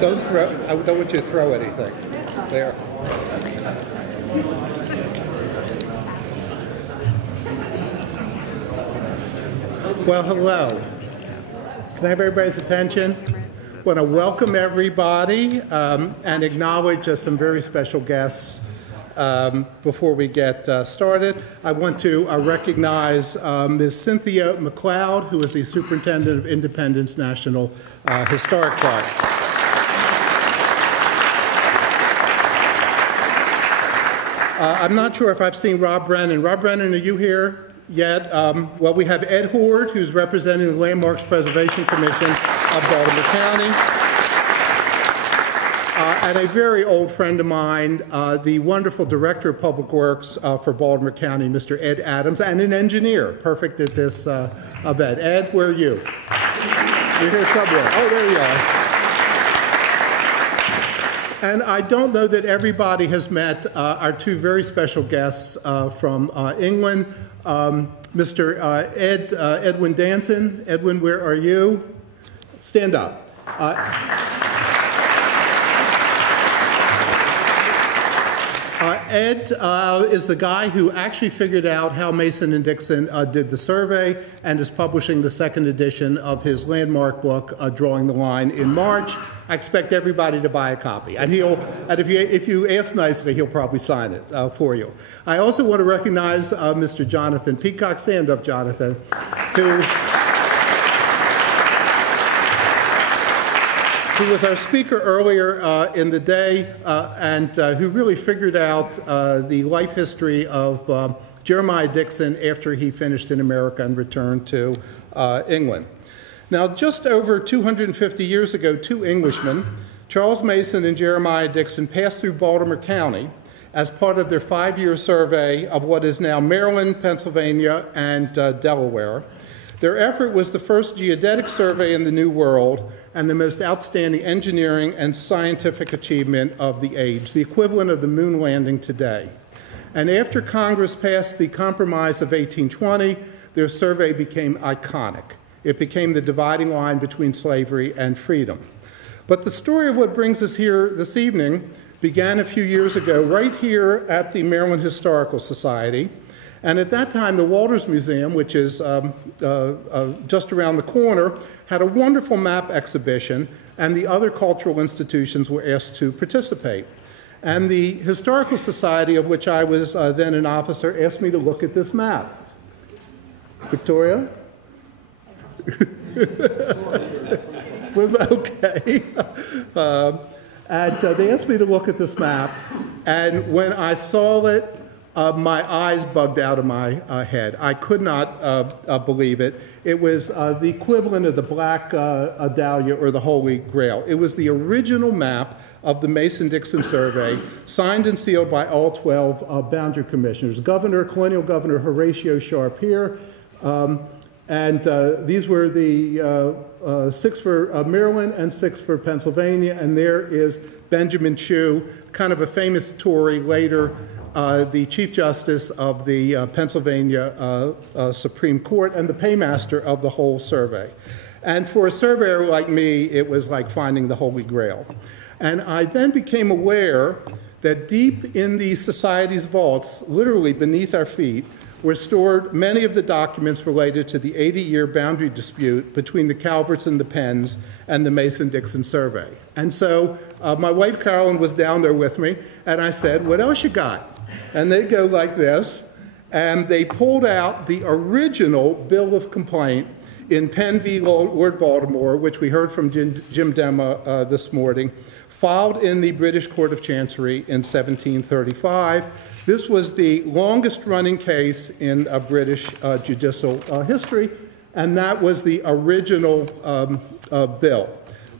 I don't want you to throw anything. There. Well, hello. Can I have everybody's attention? I want to welcome everybody and acknowledge some very special guests before we get started. I want to recognize Ms. Cynthia McLeod, who is the Superintendent of Independence National Historic Park. I'm not sure if I've seen Rob Brennan. Rob Brennan, are you here yet? Well, we have Ed Horde, who's representing the Landmarks Preservation Commission of Baltimore County. And a very old friend of mine, the wonderful Director of Public Works for Baltimore County, Mr. Ed Adams, and an engineer, perfect at this event. Ed, where are you? You're here somewhere. Oh, there you are. And I don't know that everybody has met our two very special guests from England, Mr. Edwin Danson. Edwin, where are you? Stand up. Ed is the guy who actually figured out how Mason and Dixon did the survey and is publishing the second edition of his landmark book, Drawing the Line, in March. I expect everybody to buy a copy. And if you ask nicely, he'll probably sign it for you. I also want to recognize Mr. Jonathan Peacock. Stand up, Jonathan, who was our speaker earlier in the day and who really figured out the life history of Jeremiah Dixon after he finished in America and returned to England. Now, just over 250 years ago, two Englishmen, Charles Mason and Jeremiah Dixon, passed through Baltimore County as part of their 5-year survey of what is now Maryland, Pennsylvania, and Delaware. Their effort was the first geodetic survey in the New World and the most outstanding engineering and scientific achievement of the age, the equivalent of the moon landing today. And after Congress passed the Compromise of 1820, their survey became iconic. It became the dividing line between slavery and freedom. But the story of what brings us here this evening began a few years ago right here at the Maryland Historical Society. And at that time, the Walters Museum, which is just around the corner, had a wonderful map exhibition, and the other cultural institutions were asked to participate. And the Historical Society, of which I was then an officer, asked me to look at this map. Victoria? Okay. And they asked me to look at this map, and when I saw it, my eyes bugged out of my head. I could not believe it. It was the equivalent of the Black Dahlia or the Holy Grail. It was the original map of the Mason-Dixon survey, signed and sealed by all 12 boundary commissioners. Colonial Governor Horatio Sharp here, and these were the 6 for Maryland and 6 for Pennsylvania, and there is Benjamin Chew, kind of a famous Tory, later the Chief Justice of the Pennsylvania Supreme Court and the paymaster of the whole survey. And for a surveyor like me, it was like finding the Holy Grail. And I then became aware that deep in the Society's vaults, literally beneath our feet, were stored many of the documents related to the 80-year boundary dispute between the Calverts and the Penns and the Mason-Dixon survey. And so my wife Carolyn was down there with me, and I said, "What else you got?" And they go like this, and they pulled out the original bill of complaint in Penn v. Lord Baltimore, which we heard from Jim Demma this morning, filed in the British Court of Chancery in 1735. This was the longest-running case in British judicial history, and that was the original bill.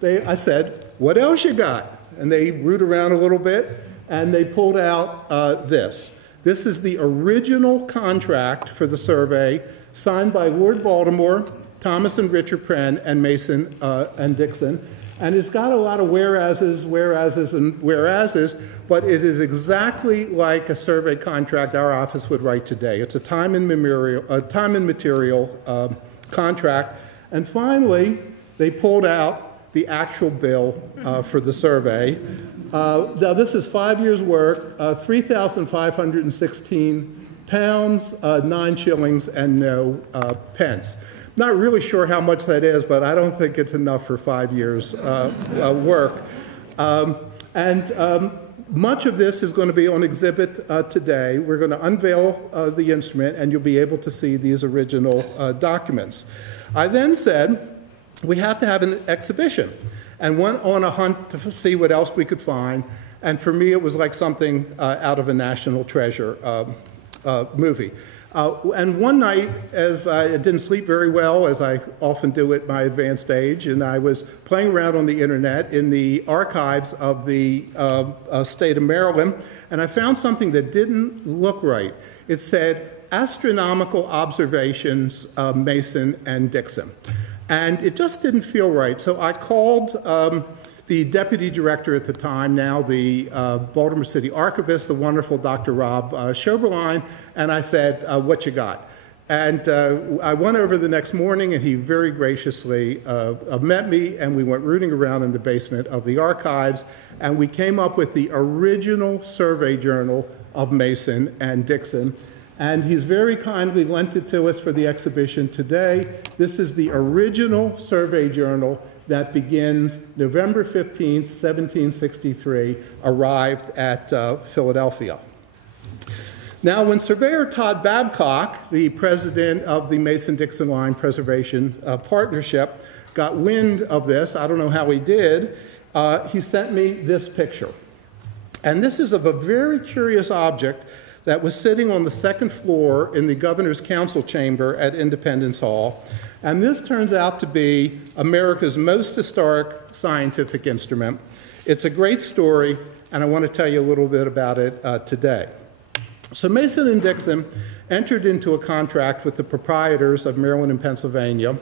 I said, "What else you got?" And they rooted around a little bit, and they pulled out this. This is the original contract for the survey, signed by Lord Baltimore, Thomas and Richard Penn, and Mason and Dixon. And it's got a lot of whereases, and whereases, but it is exactly like a survey contract our office would write today. It's a time and material contract. And finally, they pulled out the actual bill for the survey. Now this is 5 years' work, 3,516 pounds, 9 shillings, and no pence. Not really sure how much that is, but I don't think it's enough for 5 years' work. Much of this is going to be on exhibit today. We're going to unveil the instrument, and you'll be able to see these original documents. I then said, we have to have an exhibition, and went on a hunt to see what else we could find. And for me, it was like something out of a National Treasure movie. And one night, as I didn't sleep very well, as I often do at my advanced age, and I was playing around on the internet in the archives of the state of Maryland, and I found something that didn't look right. It said, Astronomical Observations of Mason and Dixon. And it just didn't feel right. So I called the deputy director at the time, now the Baltimore City archivist, the wonderful Dr. Rob Schoberlein, and I said, what you got? And I went over the next morning, and he very graciously met me, and we went rooting around in the basement of the archives, and we came up with the original survey journal of Mason and Dixon. And he's very kindly lent it to us for the exhibition today. This is the original survey journal that begins November 15th, 1763, arrived at Philadelphia. Now, when Surveyor Todd Babcock, the president of the Mason-Dixon Line Preservation Partnership, got wind of this, I don't know how he did, he sent me this picture. And this is of a very curious object that was sitting on the second floor in the Governor's Council chamber at Independence Hall. And this turns out to be America's most historic scientific instrument. It's a great story, and I want to tell you a little bit about it today. So Mason and Dixon entered into a contract with the proprietors of Maryland and Pennsylvania,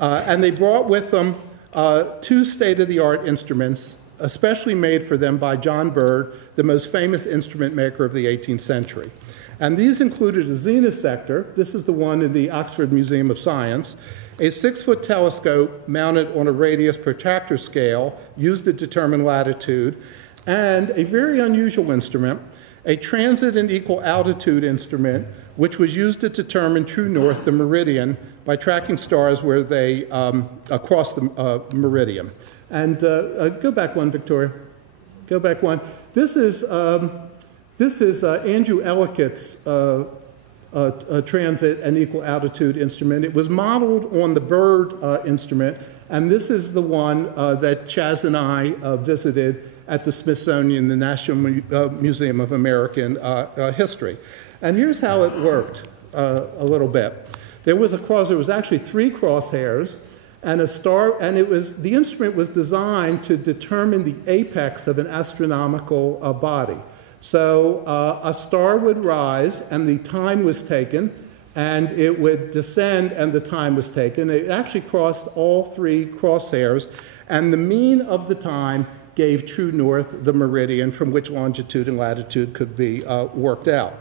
and they brought with them 2 state-of-the-art instruments, especially made for them by John Bird, the most famous instrument maker of the 18th century. And these included a zenith sector. This is the one in the Oxford Museum of Science, a 6-foot telescope mounted on a radius protractor scale used to determine latitude, and a very unusual instrument, a transit and equal altitude instrument, which was used to determine true north, the meridian, by tracking stars where they cross the meridian. And go back one, Victoria. Go back one. This is Andrew Ellicott's transit and equal altitude instrument. It was modeled on the Bird instrument, and this is the one that Chaz and I visited at the Smithsonian, the National Museum of American History. And here's how it worked a little bit. There was actually 3 crosshairs, and a star, and the instrument was designed to determine the apex of an astronomical body. So a star would rise, and the time was taken, and it would descend, and the time was taken. It actually crossed all 3 crosshairs, and the mean of the time gave true north, the meridian, from which longitude and latitude could be worked out.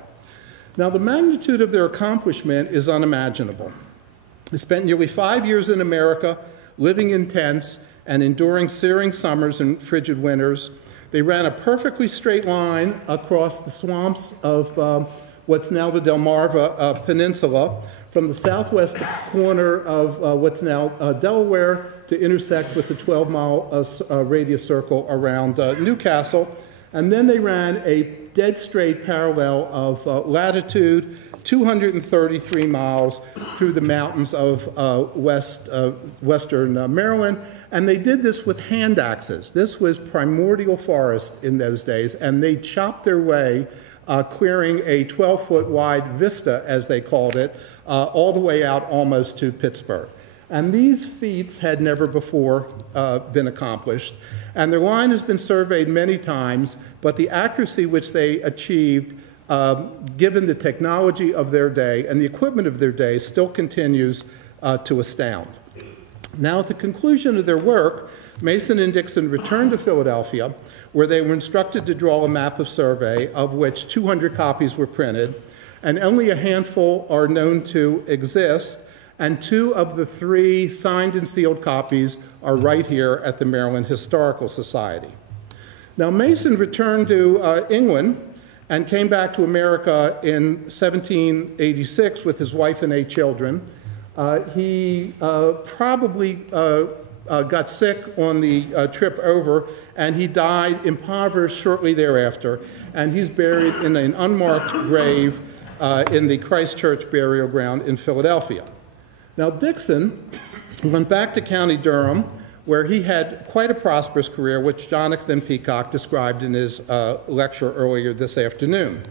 Now, the magnitude of their accomplishment is unimaginable. They spent nearly 5 years in America, living in tents and enduring searing summers and frigid winters. They ran a perfectly straight line across the swamps of what's now the Delmarva Peninsula, from the southwest corner of what's now Delaware, to intersect with the 12-mile radius circle around Newcastle. And then they ran a dead straight parallel of latitude, 233 miles through the mountains of western Maryland, and they did this with hand axes. This was primordial forest in those days, and they chopped their way, clearing a 12-foot wide vista, as they called it, all the way out almost to Pittsburgh. And these feats had never before been accomplished, and their line has been surveyed many times, but the accuracy which they achieved, given the technology of their day and the equipment of their day, still continues to astound. Now, at the conclusion of their work, Mason and Dixon returned to Philadelphia, where they were instructed to draw a map of survey, of which 200 copies were printed, and only a handful are known to exist. and 2 of the 3 signed and sealed copies are right here at the Maryland Historical Society. Now, Mason returned to England and came back to America in 1786 with his wife and 8 children. He probably got sick on the trip over, and he died impoverished shortly thereafter, and he's buried in an unmarked grave in the Christ Church burial ground in Philadelphia. Now, Dixon went back to County Durham, where he had quite a prosperous career, which Jonathan Peacock described in his lecture earlier this afternoon.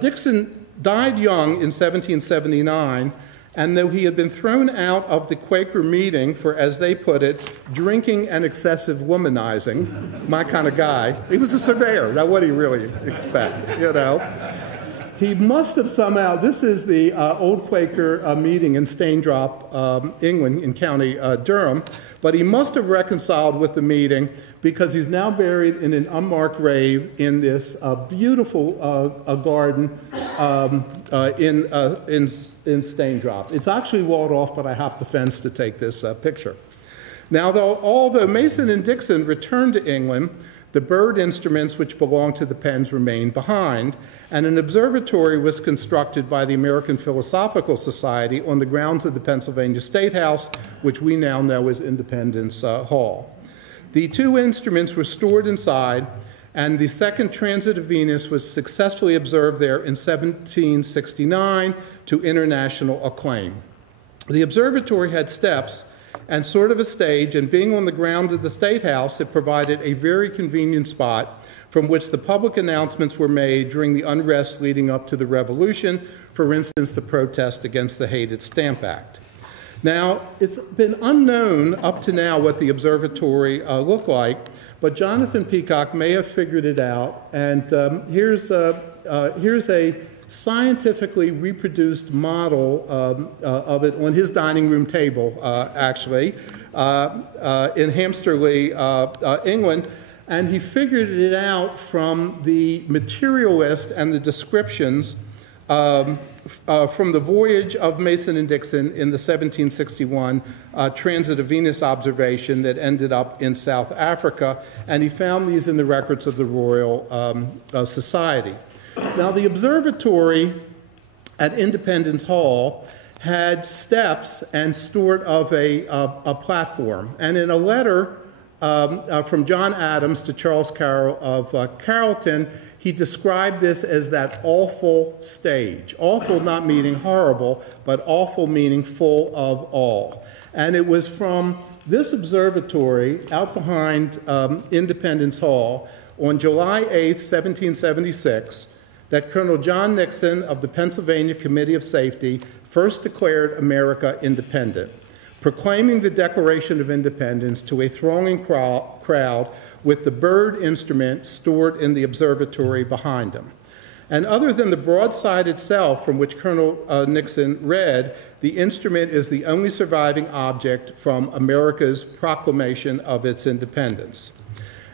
Dixon died young in 1779, and though he had been thrown out of the Quaker meeting for, as they put it, drinking and excessive womanizing, my kind of guy, he was a surveyor. Now, what do you really expect, you know? He must have somehow, this is the old Quaker meeting in Staindrop, England, in County Durham, but he must have reconciled with the meeting because he's now buried in an unmarked grave in this beautiful garden in Staindrop. It's actually walled off, but I hopped the fence to take this picture. Now, although Mason and Dixon returned to England, the bird instruments which belonged to the Penns remained behind, and an observatory was constructed by the American Philosophical Society on the grounds of the Pennsylvania State House, which we now know as Independence Hall. The 2 instruments were stored inside, and the second transit of Venus was successfully observed there in 1769 to international acclaim. The observatory had steps and sort of a stage, and being on the ground of the State House, it provided a very convenient spot from which the public announcements were made during the unrest leading up to the Revolution, for instance, the protest against the hated Stamp Act. Now, it's been unknown up to now what the observatory looked like, but Jonathan Peacock may have figured it out, and here's a scientifically reproduced model of it on his dining room table, actually, in Hampsterley, England. And he figured it out from the material list and the descriptions from the voyage of Mason and Dixon in the 1761 transit of Venus observation that ended up in South Africa. And he found these in the records of the Royal Society. Now, the observatory at Independence Hall had steps and sort of a platform. And in a letter from John Adams to Charles Carroll of Carrollton, he described this as that awful stage. Awful not meaning horrible, but awful meaning full of awe. And it was from this observatory out behind Independence Hall on July 8, 1776, that Colonel John Nixon of the Pennsylvania Committee of Safety first declared America independent, proclaiming the Declaration of Independence to a thronging crowd with the bird instrument stored in the observatory behind him. And other than the broadside itself, from which Colonel Nixon read, the instrument is the only surviving object from America's proclamation of its independence.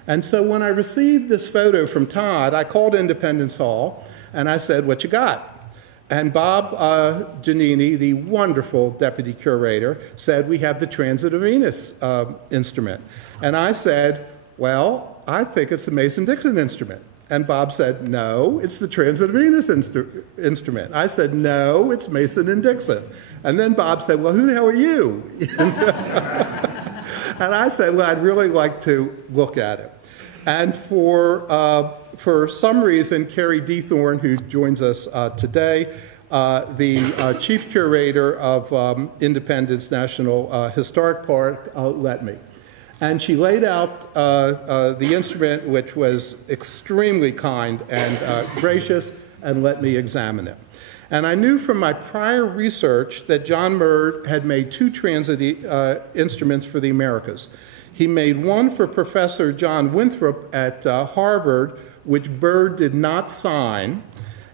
And so when I received this photo from Todd, I called Independence Hall, and I said, "What you got?" And Bob Giannini, the wonderful deputy curator, said, "We have the Transit of Venus instrument." And I said, "Well, I think it's the Mason-Dixon instrument." And Bob said, "No, it's the Transit of Venus instrument." I said, "No, it's Mason and Dixon." And then Bob said, "Well, who the hell are you?" And I said, "Well, I'd really like to look at it." And for some reason, Carrie Dethorne, who joins us today, the chief curator of Independence National Historic Park, let me. And she laid out the instrument, which was extremely kind and gracious, and let me examine it. And I knew from my prior research that John Murd had made 2 transit instruments for the Americas. He made one for Professor John Winthrop at Harvard, which Byrd did not sign,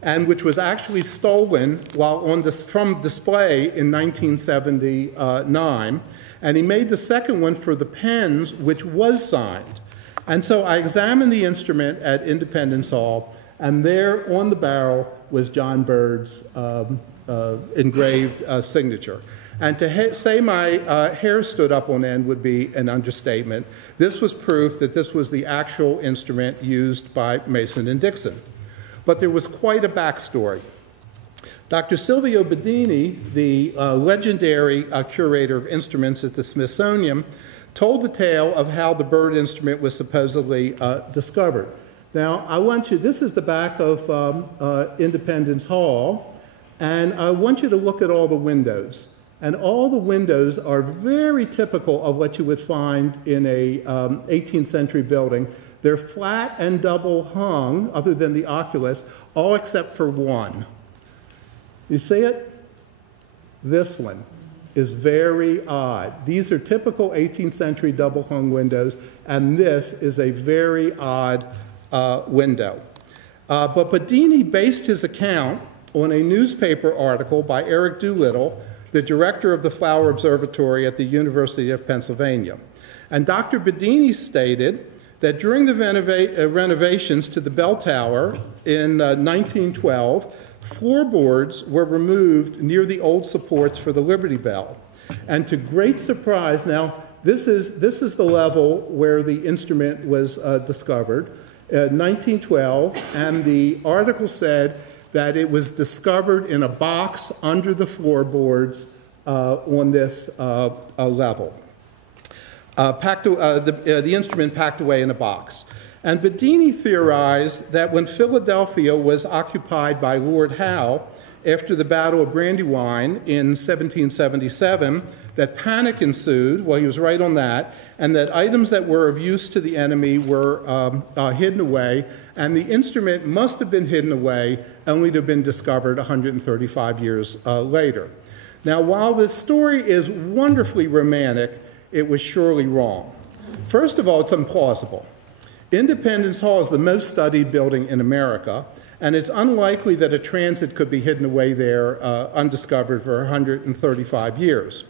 and which was actually stolen while from display in 1979. And he made the second one for the Penns, which was signed. And so I examined the instrument at Independence Hall, and there on the barrel was John Byrd's engraved signature. And to say my hair stood up on end would be an understatement. This was proof that this was the actual instrument used by Mason and Dixon. But there was quite a backstory. Dr. Silvio Bedini, the legendary curator of instruments at the Smithsonian, told the tale of how the bird instrument was supposedly discovered. Now, I want you, this is the back of Independence Hall, and I want you to look at all the windows. And all the windows are very typical of what you would find in a 18th century building. They're flat and double hung, other than the oculus, all except for one. You see it? This one is very odd. These are typical 18th century double hung windows, and this is a very odd window. But Bedini based his account on a newspaper article by Eric Doolittle, the director of the Flower Observatory at the University of Pennsylvania. And Dr. Bedini stated that during the renovations to the bell tower in 1912, floorboards were removed near the old supports for the Liberty Bell. And to great surprise, now this is the level where the instrument was discovered, 1912, and the article said that it was discovered in a box under the floorboards on this level. The instrument packed away in a box. And Bedini theorized that when Philadelphia was occupied by Lord Howe after the Battle of Brandywine in 1777, that panic ensued, well, he was right on that, and that items that were of use to the enemy were hidden away, and the instrument must have been hidden away only to have been discovered 135 years later. Now, while this story is wonderfully romantic, it was surely wrong. First of all, it's implausible. Independence Hall is the most studied building in America, and it's unlikely that a transit could be hidden away there undiscovered for 135 years.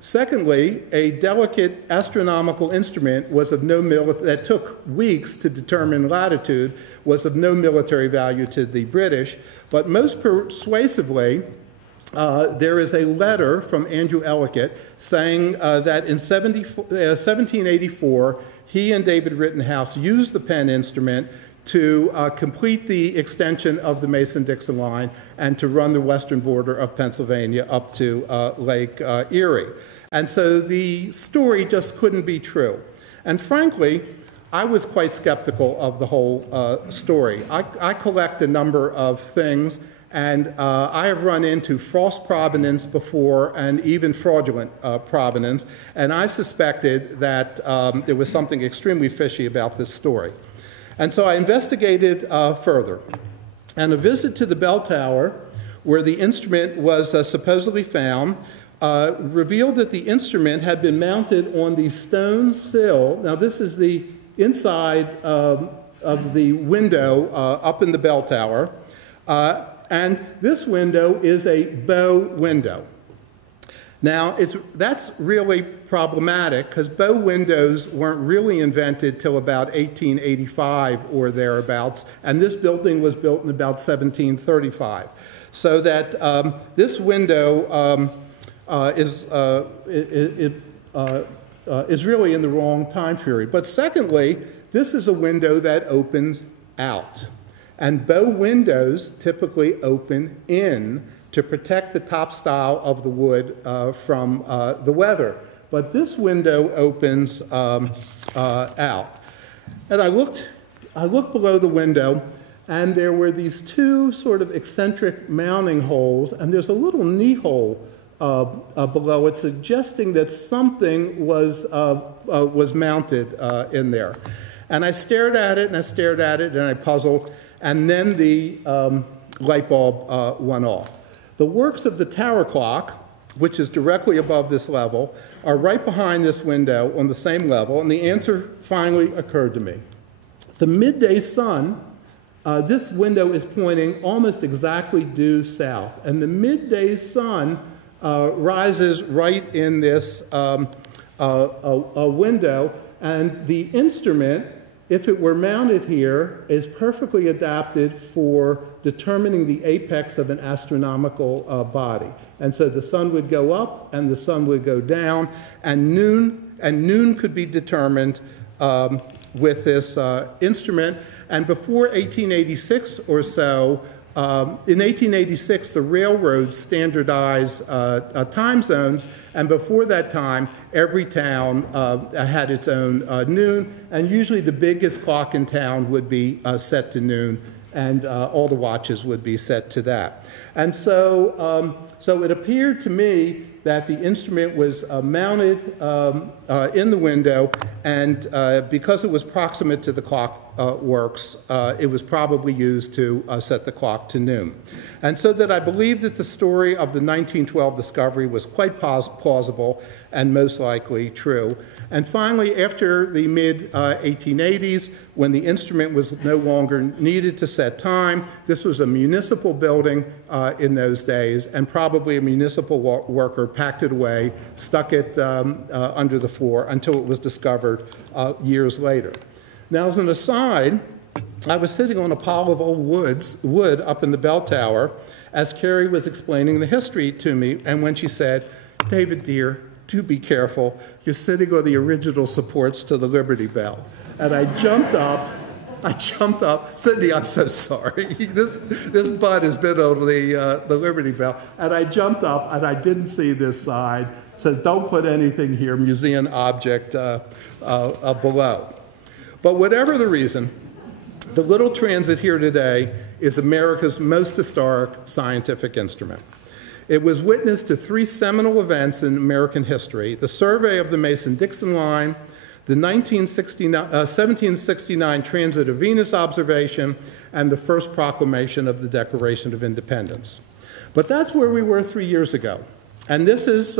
Secondly, a delicate astronomical instrument was of that took weeks to determine latitude, was of no military value to the British, but most persuasively, there is a letter from Andrew Ellicott saying that in 1784, he and David Rittenhouse used the Penn instrument to complete the extension of the Mason-Dixon line and to run the western border of Pennsylvania up to Lake Erie. And so the story just couldn't be true. And frankly, I was quite skeptical of the whole story. I collect a number of things, and I have run into false provenance before and even fraudulent provenance, and I suspected that there was something extremely fishy about this story. And so I investigated further. And a visit to the bell tower, where the instrument was supposedly found, revealed that the instrument had been mounted on the stone sill. Now, this is the inside of the window up in the bell tower. And this window is a bow window. Now, that's really problematic because bow windows weren't really invented till about 1885 or thereabouts, and this building was built in about 1735. So that this window is really in the wrong time period. But secondly, this is a window that opens out. And bow windows typically open in to protect the top style of the wood from the weather. But this window opens out. And I looked below the window, and there were these two sort of eccentric mounting holes, and there's a little knee hole below it, suggesting that something was mounted in there. And I stared at it, and I stared at it, and I puzzled, and then the light bulb went off. The works of the tower clock, which is directly above this level, are right behind this window on the same level, and the answer finally occurred to me. The midday sun, this window is pointing almost exactly due south, and the midday sun rises right in this window, and the instrument if it were mounted here, is perfectly adapted for determining the apex of an astronomical body. And so the sun would go up and the sun would go down, and noon could be determined with this instrument. And before 1886 or so, in 1886, the railroads standardized time zones, and before that time, every town had its own noon, and usually the biggest clock in town would be set to noon, and all the watches would be set to that. And so, so it appeared to me that the instrument was mounted in the window, and because it was proximate to the clock works, it was probably used to set the clock to noon. And so that I believe that the story of the 1912 discovery was quite plausible and most likely true. And finally, after the mid-1880s, when the instrument was no longer needed to set time, this was a municipal building in those days, and probably a municipal worker packed it away, stuck it under the floor until it was discovered years later. Now, as an aside, I was sitting on a pile of old wood up in the bell tower as Carrie was explaining the history to me, and when she said, "David, dear, do be careful. You're sitting on the original supports to the Liberty Bell." And I jumped up, Cindy, I'm so sorry. This bud has been on the Liberty Bell. And I jumped up, and I didn't see this sign. It says, "Don't put anything here, museum object below." But whatever the reason, the little transit here today is America's most historic scientific instrument. It was witness to three seminal events in American history: the survey of the Mason-Dixon line, the 1769 transit of Venus observation, and the first proclamation of the Declaration of Independence. But that's where we were 3 years ago. And this is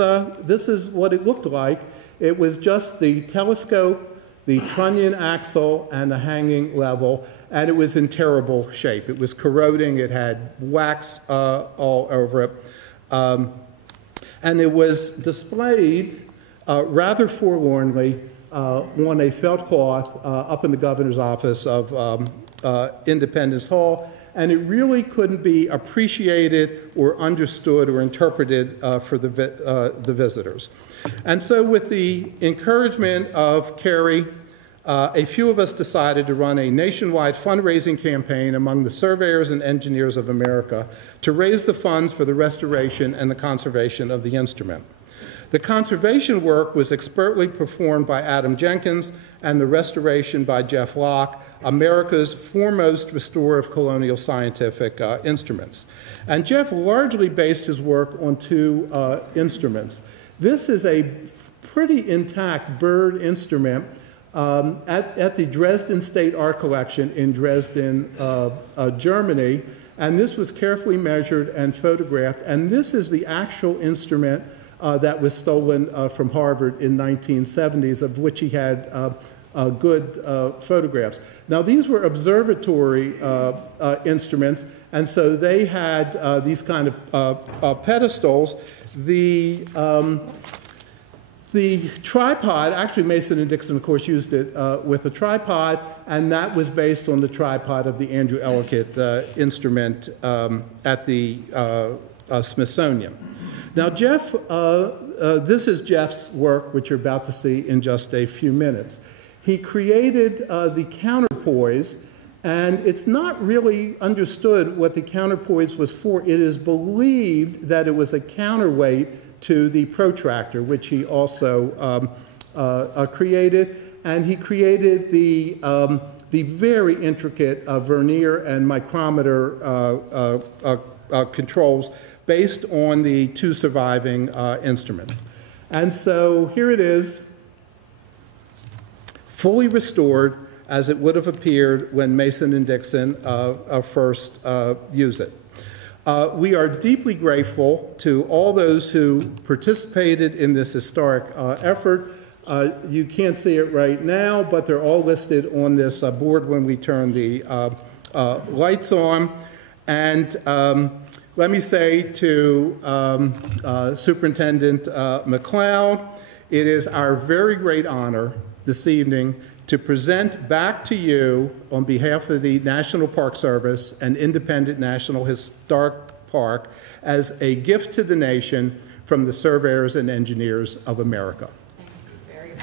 what it looked like. It was just the telescope, the trunnion axle, and the hanging level, and it was in terrible shape. It was corroding. It had wax all over it. And it was displayed rather forlornly on a felt cloth up in the governor's office of Independence Hall, and it really couldn't be appreciated or understood or interpreted for the visitors. And so with the encouragement of Carrie, a few of us decided to run a nationwide fundraising campaign among the surveyors and engineers of America to raise the funds for the restoration and the conservation of the instrument. The conservation work was expertly performed by Adam Jenkins, and the restoration by Jeff Locke, America's foremost restorer of colonial scientific instruments. And Jeff largely based his work on two instruments. This is a pretty intact bird instrument at the Dresden State Art Collection in Dresden, Germany, and this was carefully measured and photographed, and this is the actual instrument that was stolen from Harvard in 1970s, of which he had good photographs. Now, these were observatory instruments, and so they had these kind of pedestals. The tripod, actually Mason and Dixon, of course, used it with a tripod, and that was based on the tripod of the Andrew Ellicott instrument at the Smithsonian. Now, Jeff, this is Jeff's work, which you're about to see in just a few minutes. He created the counterpoise, and it's not really understood what the counterpoise was for. It is believed that it was a counterweight to the protractor, which he also created, and he created the very intricate vernier and micrometer controls based on the two surviving instruments. And so here it is, fully restored as it would have appeared when Mason and Dixon first used it. We are deeply grateful to all those who participated in this historic effort. You can't see it right now, but they're all listed on this board when we turn the lights on. And let me say to Superintendent McLeod, it is our very great honor this evening to present back to you on behalf of the National Park Service and Independent National Historic Park as a gift to the nation from the Surveyors and Engineers of America. Thank you very much.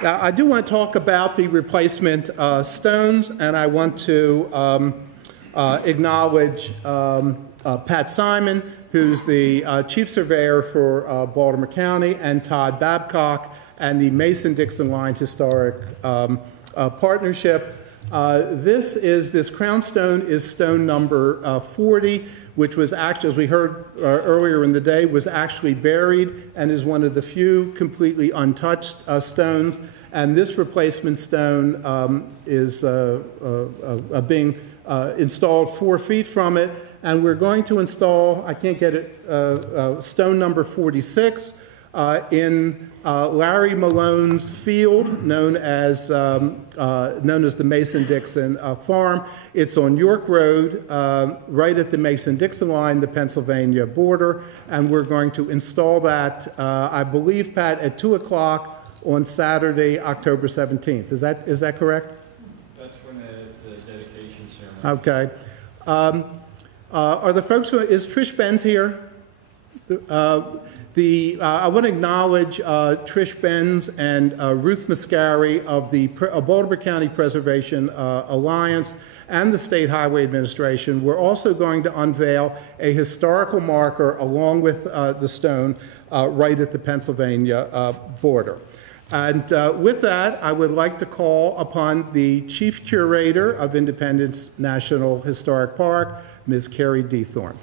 Now, I do want to talk about the replacement stones, and I want to acknowledge Pat Simon, who's the Chief Surveyor for Baltimore County, and Todd Babcock, and the Mason-Dixon Line Historic Partnership. This crown stone is stone number 40, which was actually, as we heard earlier in the day, was actually buried and is one of the few completely untouched stones. And this replacement stone is being installed 4 feet from it. And we're going to install, I can't get it, stone number 46 in Larry Malone's field, known as the Mason-Dixon Farm. It's on York Road, right at the Mason-Dixon line, the Pennsylvania border, and we're going to install that, I believe, Pat, at 2 o'clock on Saturday, October 17th. Is that correct? That's when the dedication ceremony. Okay. Are the folks is Trish Benz here? I want to acknowledge Trish Benz and Ruth Mascari of the Baltimore County Preservation Alliance and the State Highway Administration. We're also going to unveil a historical marker along with the stone right at the Pennsylvania border. And with that, I would like to call upon the Chief Curator of Independence National Historic Park, Ms. Carrie D. Thorne.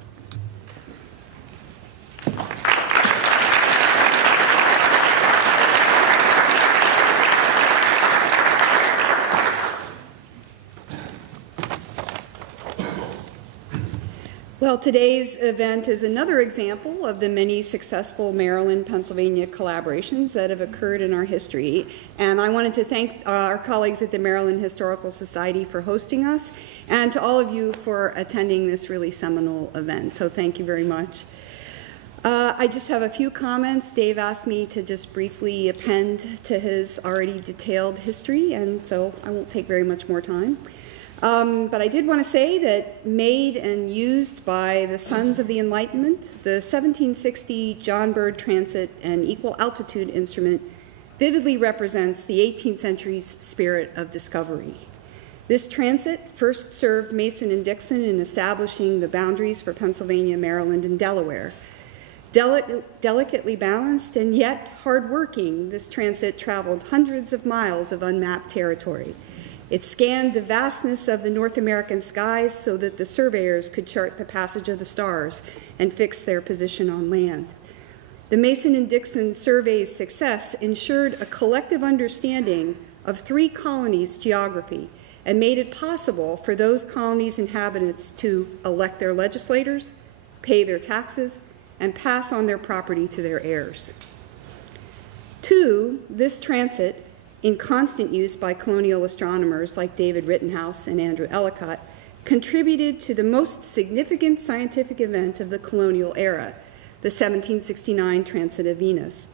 Well, today's event is another example of the many successful Maryland-Pennsylvania collaborations that have occurred in our history. And I wanted to thank our colleagues at the Maryland Historical Society for hosting us, and to all of you for attending this really seminal event. So thank you very much. I just have a few comments. Dave asked me to just briefly append to his already detailed history, and so I won't take very much more time. But I did want to say that made and used by the Sons of the Enlightenment, the 1760 John Bird Transit and Equal Altitude Instrument vividly represents the 18th century's spirit of discovery. This transit first served Mason and Dixon in establishing the boundaries for Pennsylvania, Maryland, and Delaware. Delicately balanced and yet hardworking, this transit traveled hundreds of miles of unmapped territory. It scanned the vastness of the North American skies so that the surveyors could chart the passage of the stars and fix their position on land. The Mason and Dixon survey's success ensured a collective understanding of 3 colonies' geography and made it possible for those colonies' inhabitants to elect their legislators, pay their taxes, and pass on their property to their heirs. 2, this transit, in constant use by colonial astronomers like David Rittenhouse and Andrew Ellicott, contributed to the most significant scientific event of the colonial era, the 1769 transit of Venus.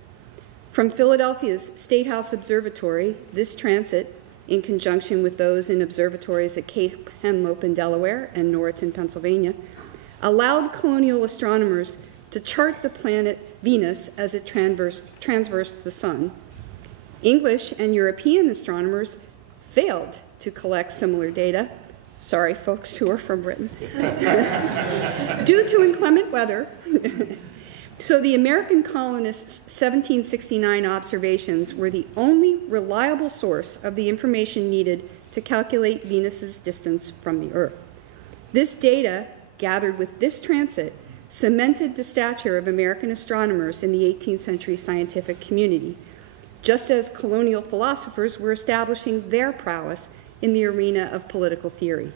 From Philadelphia's State House Observatory, this transit, in conjunction with those in observatories at Cape Henlope in Delaware and Norriton, Pennsylvania, allowed colonial astronomers to chart the planet Venus as it transversed the sun. English and European astronomers failed to collect similar data. Sorry, folks who are from Britain. Due to inclement weather. So the American colonists' 1769 observations were the only reliable source of the information needed to calculate Venus's distance from the Earth. This data, gathered with this transit, cemented the stature of American astronomers in the 18th century scientific community, just as colonial philosophers were establishing their prowess in the arena of political theory.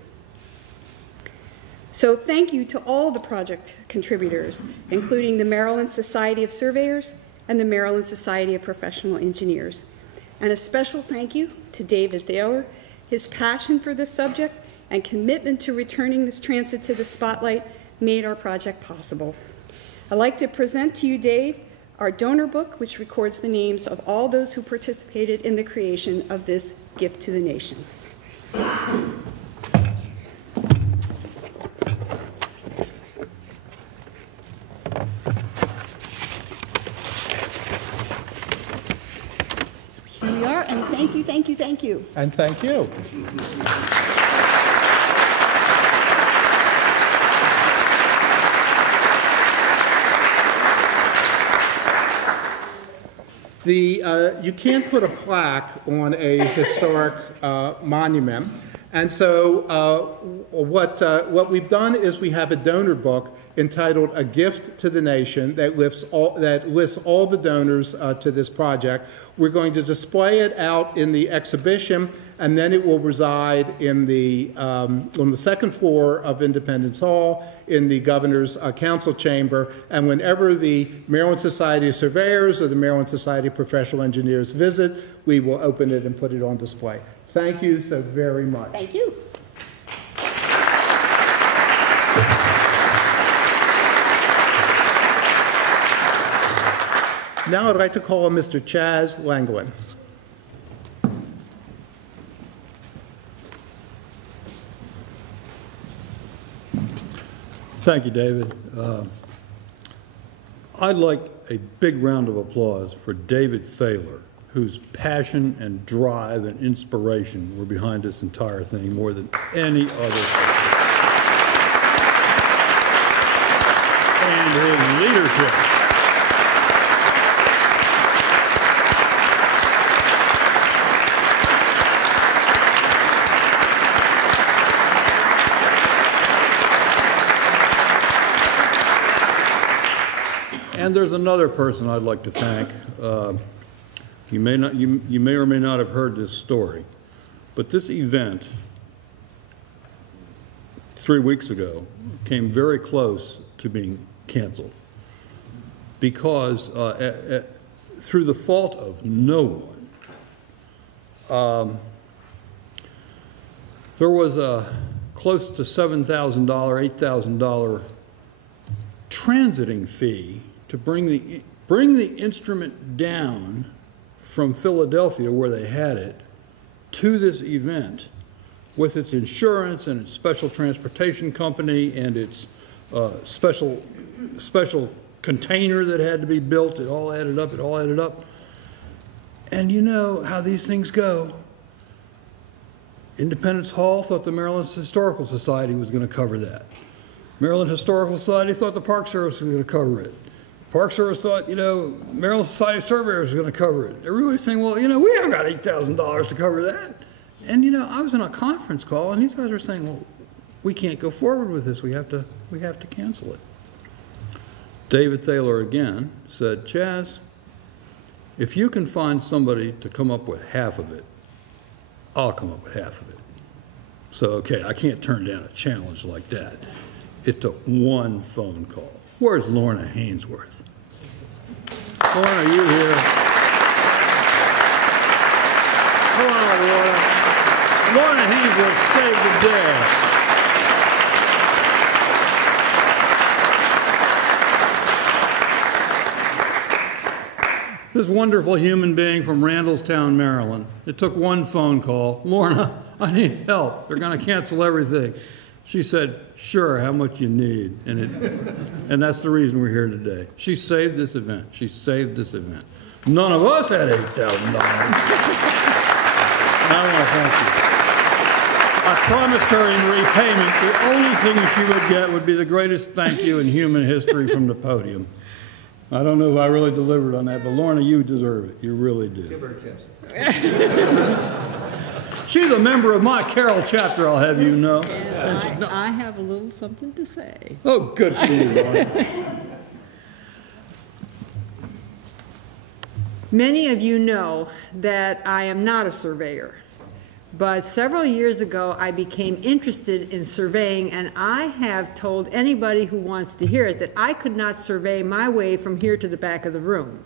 So thank you to all the project contributors, including the Maryland Society of Surveyors and the Maryland Society of Professional Engineers. And a special thank you to David Thaler. His passion for this subject and commitment to returning this transit to the spotlight made our project possible. I'd like to present to you, Dave, our donor book, which records the names of all those who participated in the creation of this gift to the nation. So here we are, and thank you, thank you, thank you. And thank you. You can't put a plaque on a historic monument, and so what we've done is we have a donor book entitled "A Gift to the Nation" that lists all the donors to this project. We're going to display it out in the exhibition, and then it will reside in on the second floor of Independence Hall in the Governor's Council Chamber. And whenever the Maryland Society of Surveyors or the Maryland Society of Professional Engineers visit, we will open it and put it on display. Thank you so very much. Thank you. Now I'd like to call on Mr. Chaz Langwin. Thank you, David. I'd like a big round of applause for David Thaler, whose passion and drive and inspiration were behind this entire thing more than any other person. And his leadership. And there's another person I'd like to thank. You may or may not have heard this story, but this event 3 weeks ago came very close to being canceled because through the fault of no one, there was a close to $7,000, $8,000 transiting fee to bring the instrument down from Philadelphia, where they had it, to this event with its insurance and its special transportation company and its special container that had to be built. It all added up. And you know how these things go. Independence Hall thought the Maryland Historical Society was going to cover that. Maryland Historical Society thought the Park Service was going to cover it. Park Service thought, Maryland Society of Surveyors was going to cover it. Everybody's saying, well, we haven't got $8,000 to cover that. And, I was in a conference call, and these guys were saying, well, we can't go forward with this. We have to cancel it. David Thaler again said, Chaz, if you can find somebody to come up with half of it, I'll come up with half of it. So, okay, I can't turn down a challenge like that. It took one phone call. Where's Lorna Hainsworth? Lorna, are you here? Come on, Lorna. Lorna Hainsworth saved the day. This wonderful human being from Randallstown, Maryland. It took one phone call. Lorna, I need help. They're going to cancel everything. She said, sure, how much you need? And that's the reason we're here today. She saved this event. She saved this event. None of us had $8,000. I want to thank you. I promised her in repayment the only thing she would get would be the greatest thank you in human history from the podium. I don't know if I really delivered on that, but Lorna, you deserve it. You really do. Give her a kiss. She's a member of my Carroll chapter, I'll have you know. And I have a little something to say. Oh, good for you, Lorna. Many of you know that I am not a surveyor, but several years ago I became interested in surveying, and I have told anybody who wants to hear it that I could not survey my way from here to the back of the room.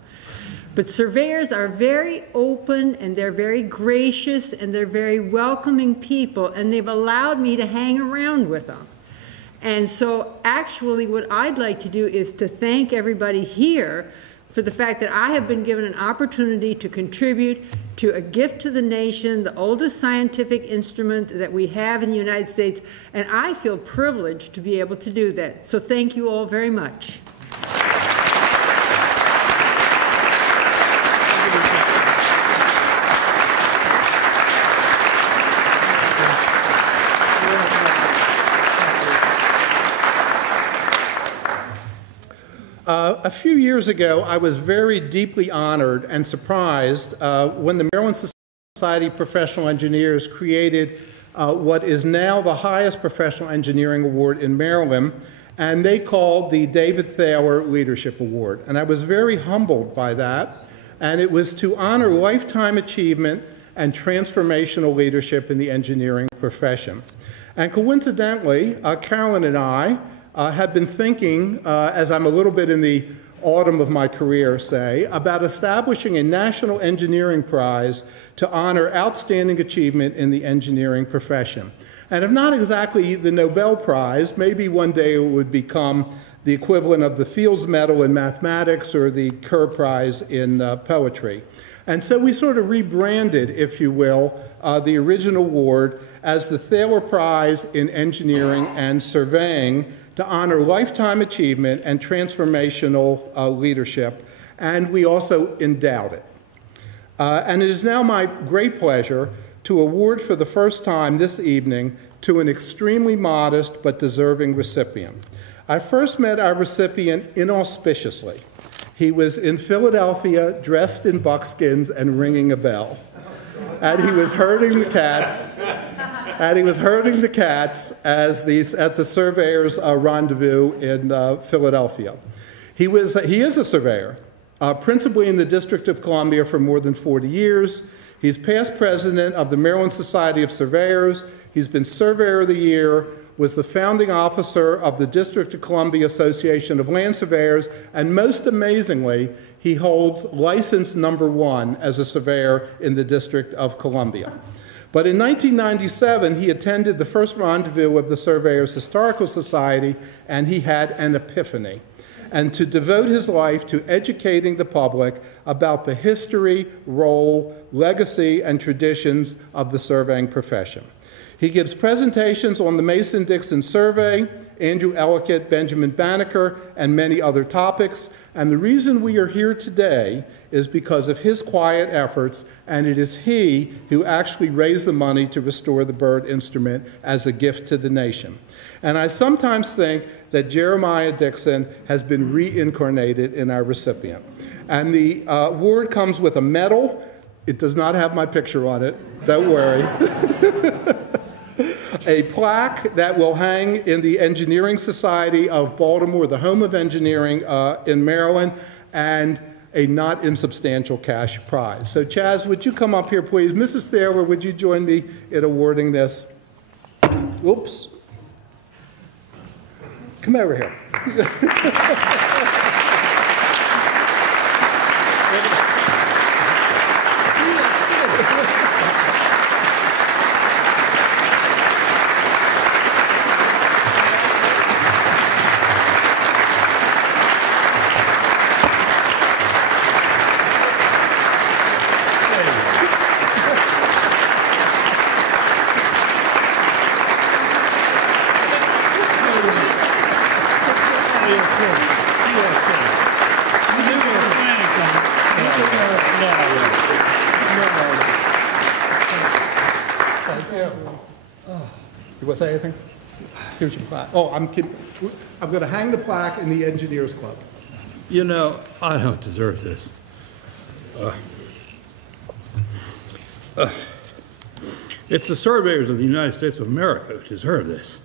But surveyors are very open, and they're very gracious, and they're very welcoming people, and they've allowed me to hang around with them. And so actually what I'd like to do is to thank everybody here for the fact that I have been given an opportunity to contribute to a gift to the nation, the oldest scientific instrument that we have in the United States, and I feel privileged to be able to do that. So thank you all very much. A few years ago, I was very deeply honored and surprised when the Maryland Society of Professional Engineers created what is now the highest professional engineering award in Maryland, and they called the David Thaler Leadership Award. And I was very humbled by that, and it was to honor lifetime achievement and transformational leadership in the engineering profession. And coincidentally, Carolyn and I have been thinking, as I'm a little bit in the autumn of my career, say, about establishing a national engineering prize to honor outstanding achievement in the engineering profession. And if not exactly the Nobel Prize, maybe one day it would become the equivalent of the Fields Medal in mathematics or the Kerr Prize in poetry. And so we sort of rebranded, if you will, the original award as the Thaler Prize in Engineering and Surveying, to honor lifetime achievement and transformational leadership, and we also endowed it. And it is now my great pleasure to award for the first time this evening to an extremely modest but deserving recipient. I first met our recipient inauspiciously. He was in Philadelphia, dressed in buckskins and ringing a bell. And he was herding the cats. And he was herding the cats at the surveyor's rendezvous in Philadelphia. He is a surveyor, principally in the District of Columbia for more than 40 years. He's past president of the Maryland Society of Surveyors. He's been Surveyor of the Year, was the founding officer of the District of Columbia Association of Land Surveyors, and most amazingly, he holds license #1 as a surveyor in the District of Columbia. But in 1997, he attended the first rendezvous of the Surveyors Historical Society, and he had an epiphany, and to devote his life to educating the public about the history, role, legacy, and traditions of the surveying profession. He gives presentations on the Mason-Dixon survey, Andrew Ellicott, Benjamin Banneker, and many other topics. And the reason we are here today is because of his quiet efforts, and it is he who actually raised the money to restore the Byrd instrument as a gift to the nation. And I sometimes think that Jeremiah Dixon has been reincarnated in our recipient. And the award comes with a medal. It does not have my picture on it, don't worry. A plaque that will hang in the Engineering Society of Baltimore, the home of engineering in Maryland, and a not insubstantial cash prize. So Chaz, would you come up here, please? Mrs. Thaler, would you join me in awarding this? Oops. Come over here. You want to say anything? Here's your plaque. Oh, I'm kidding. I'm going to hang the plaque in the Engineers Club. You know, I don't deserve this. It's the surveyors of the United States of America who deserve this.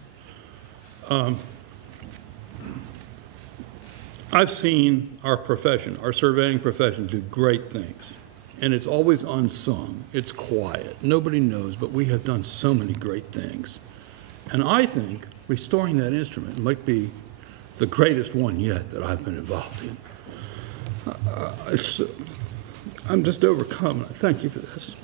I've seen our profession, our surveying profession, do great things. And it's always unsung. It's quiet. Nobody knows, but we have done so many great things. And I think restoring that instrument might be the greatest one yet that I've been involved in. I'm just overcome. I thank you for this.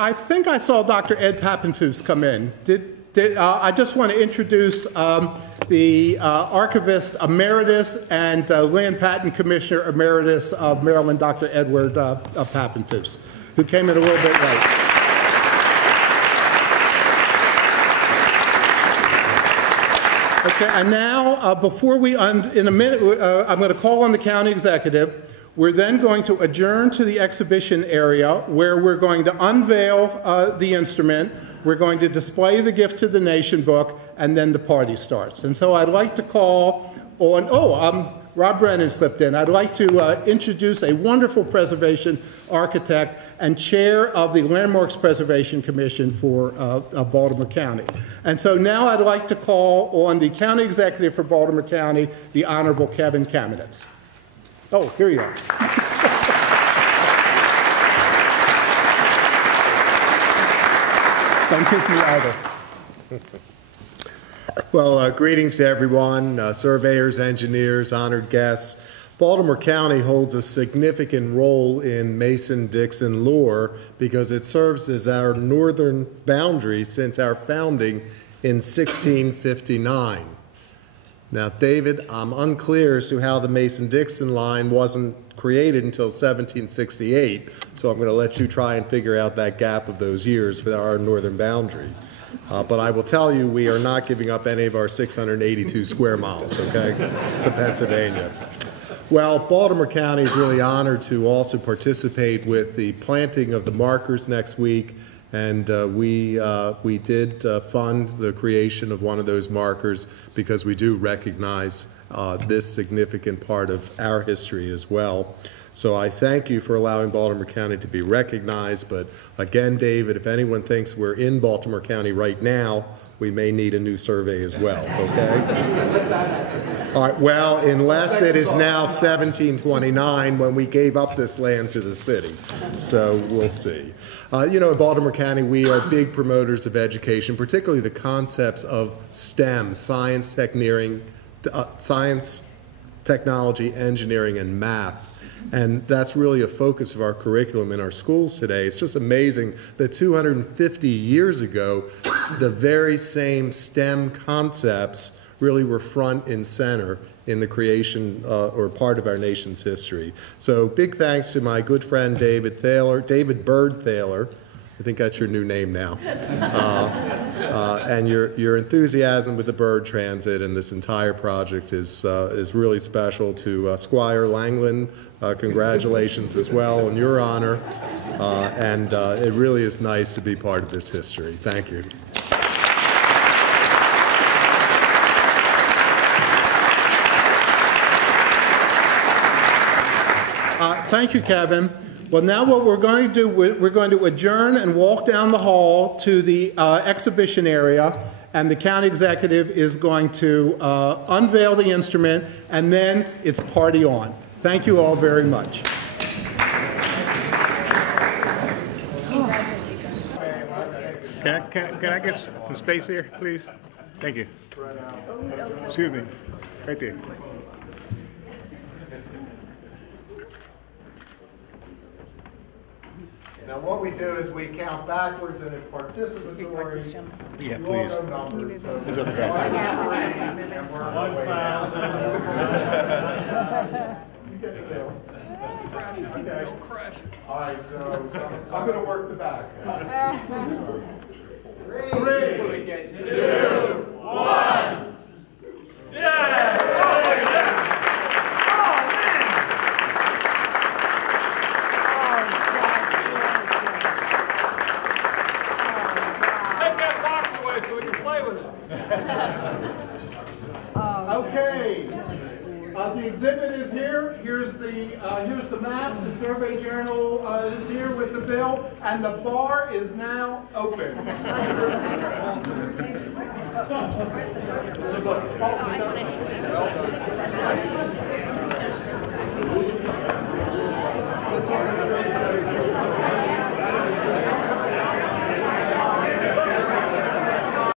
I think I saw Dr. Ed Pappenfuss come in. I just want to introduce the Archivist Emeritus and Land Patent Commissioner Emeritus of Maryland, Dr. Edward Pappenfuss, who came in a little bit late. Okay, and now, before we, in a minute, I'm going to call on the county executive. We're then going to adjourn to the exhibition area where we're going to unveil the instrument. We're going to display the Gift to the Nation book, and then the party starts. And so I'd like to call on, Rob Brennan slipped in. I'd like to introduce a wonderful preservation architect and chair of the Landmarks Preservation Commission for Baltimore County. And so now I'd like to call on the county executive for Baltimore County, the Honorable Kevin Kamenetz. Oh, here you are. Don't kiss me either. Well, greetings to everyone, surveyors, engineers, honored guests. Baltimore County holds a significant role in Mason-Dixon lore because it serves as our northern boundary since our founding in 1659. Now, David, I'm unclear as to how the Mason-Dixon line wasn't created until 1768, so I'm going to let you try and figure out that gap of those years for our northern boundary. But I will tell you, we are not giving up any of our 682 square miles, okay, to Pennsylvania. Well, Baltimore County is really honored to also participate with the planting of the markers next week. And we did fund the creation of one of those markers because we do recognize this significant part of our history as well. So I thank you for allowing Baltimore County to be recognized. But again, David, if anyone thinks we're in Baltimore County right now, we may need a new survey as well, okay? All right, well, unless it is now 1729 when we gave up this land to the city. So we'll see. You know, in Baltimore County, we are big promoters of education, particularly the concepts of STEM, science, technology, engineering, and math. And that's really a focus of our curriculum in our schools today. It's just amazing that 250 years ago, the very same STEM concepts really were front and center in the creation or part of our nation's history. So big thanks to my good friend David Bird Thaler. I think that's your new name now. And your enthusiasm with the bird transit and this entire project is really special. To Squire Langland, congratulations as well on your honor. And it really is nice to be part of this history. Thank you. Thank you, Kevin. Well, now what we're going to do, we're going to adjourn and walk down the hall to the exhibition area, and the county executive is going to unveil the instrument, and then it's party on. Thank you all very much. Can I get some space here, please? Thank you. Excuse me. Right there. Now what we do is we count backwards and it's participatory. Yeah, please. Numbers, so It's okay. and we're on our way down. Okay. All right, so I'm going to work the back. 3, 2, 1. Okay, the exhibit is here. Here's the maps. The survey journal is here with the bill, and the bar is now open. Where's the